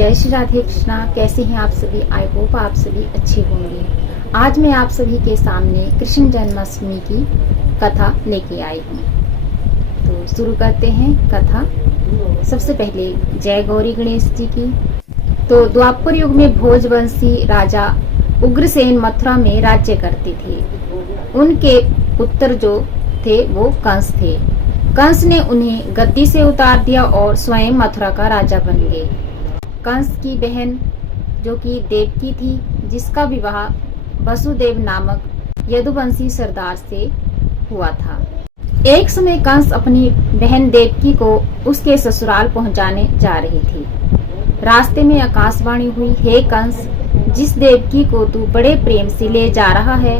जय श्री राधे कृष्णा। कैसे हैं आप सभी? आई होप आप सभी अच्छे होंगे। आज मैं आप सभी के सामने कृष्ण जन्माष्टमी की कथा लेके आई हूँ। तो शुरू करते हैं कथा। सबसे पहले जय गौरी गणेश जी की। तो द्वापर युग में भोजवंशी राजा उग्रसेन मथुरा में राज्य करते थे। उनके पुत्र जो थे वो कंस थे। कंस ने उन्हें गद्दी से उतार दिया और स्वयं मथुरा का राजा बन गए। कंस की बहन जो कि देवकी थी, जिसका विवाह वसुदेव नामक यदुवंशी सरदार से हुआ था। एक समय कंस अपनी बहन देवकी को उसके ससुराल पहुंचाने जा रहे थे। रास्ते में आकाशवाणी हुई, हे कंस, जिस देवकी को तू बड़े प्रेम से ले जा रहा है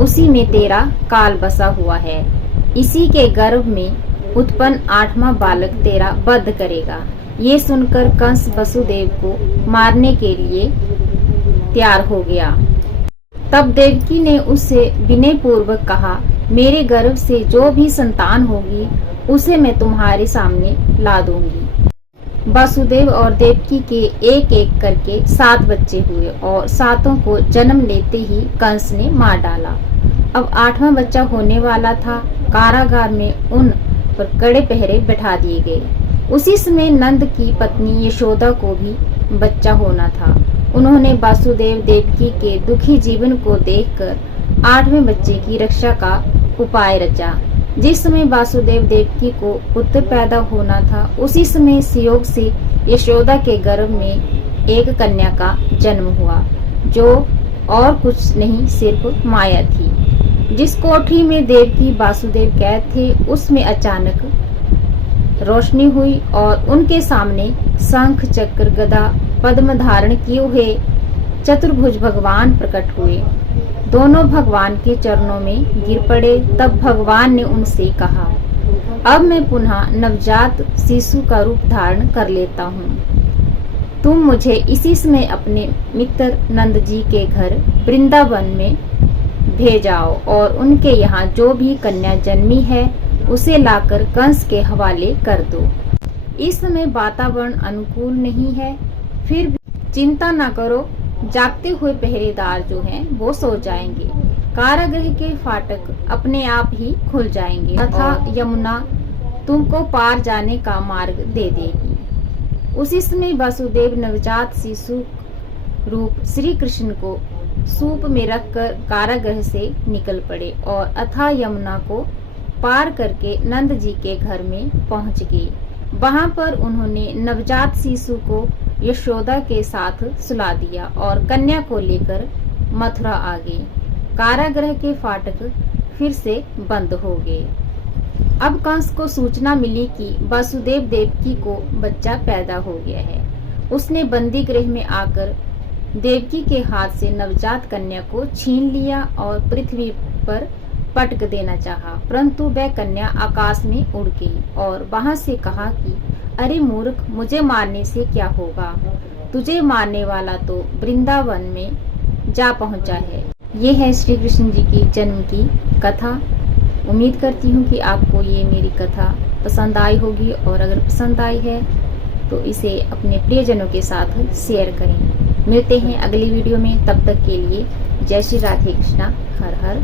उसी में तेरा काल बसा हुआ है। इसी के गर्भ में उत्पन्न 8वां बालक तेरा वध करेगा। ये सुनकर कंस वसुदेव को मारने के लिए तैयार हो गया। तब देवकी ने उससे विनय पूर्वक कहा, मेरे गर्भ से जो भी संतान होगी उसे मैं तुम्हारे सामने ला दूंगी। वसुदेव और देवकी के एक एक करके 7 बच्चे हुए और 7 को जन्म लेते ही कंस ने मार डाला। अब 8वां बच्चा होने वाला था। कारागार में उन पर कड़े पहरे बैठा दिए गए। उसी समय नंद की पत्नी यशोदा को भी बच्चा होना था। उन्होंने वासुदेव देवकी के दुखी जीवन को देखकर 8वें बच्चे की रक्षा का उपाय रचा। जिस समय वासुदेव देवकी को पुत्र पैदा होना था उसी समय संयोग से यशोदा के गर्भ में एक कन्या का जन्म हुआ, जो और कुछ नहीं सिर्फ माया थी। जिस कोठरी में देवकी वासुदेव कैद थे उसमें अचानक रोशनी हुई और उनके सामने शंख चक्र गदा पद्म धारण किए हुए चतुर्भुज भगवान प्रकट हुए। दोनों भगवान के चरणों में गिर पड़े। तब भगवान ने उनसे कहा, अब मैं पुनः नवजात शिशु का रूप धारण कर लेता हूँ। तुम मुझे इसी समय अपने मित्र नंद जी के घर वृंदावन में भेजाओ और उनके यहाँ जो भी कन्या जन्मी है उसे लाकर कंस के हवाले कर दो। इस समय वातावरण अनुकूल नहीं है, फिर भी चिंता न करो, जागते हुए पहरेदार जो हैं वो सो जाएंगे। कारागृह के फाटक अपने आप ही खुल जाएंगे तथा यमुना तुमको पार जाने का मार्ग दे देगी। उसी समय वसुदेव नवजात शिशु रूप श्री कृष्ण को सूप में रखकर कारागृह से निकल पड़े और अथाह यमुना को पार करके नंद जी के घर में पहुंच गए। वहां पर उन्होंने नवजात शिशु को यशोदा के साथ सुला दिया और कन्या को लेकर मथुरा आ गए। कारागृह के फाटक फिर से बंद हो गए। अब कंस को सूचना मिली कि वासुदेव देवकी को बच्चा पैदा हो गया है। उसने बंदी गृह में आकर देवकी के हाथ से नवजात कन्या को छीन लिया और पृथ्वी पर पटक देना चाहा, परंतु वह कन्या आकाश में उड़ गई और वहां से कहा कि अरे मूर्ख, मुझे मारने से क्या होगा? तुझे मारने वाला तो वृंदावन में जा पहुंचा है। ये है श्री कृष्ण जी की जन्म की कथा। उम्मीद करती हूँ कि आपको ये मेरी कथा पसंद आई होगी और अगर पसंद आई है तो इसे अपने प्रियजनों के साथ शेयर करें। मिलते हैं अगली वीडियो में, तब तक के लिए जय श्री राधे कृष्णा। हर हर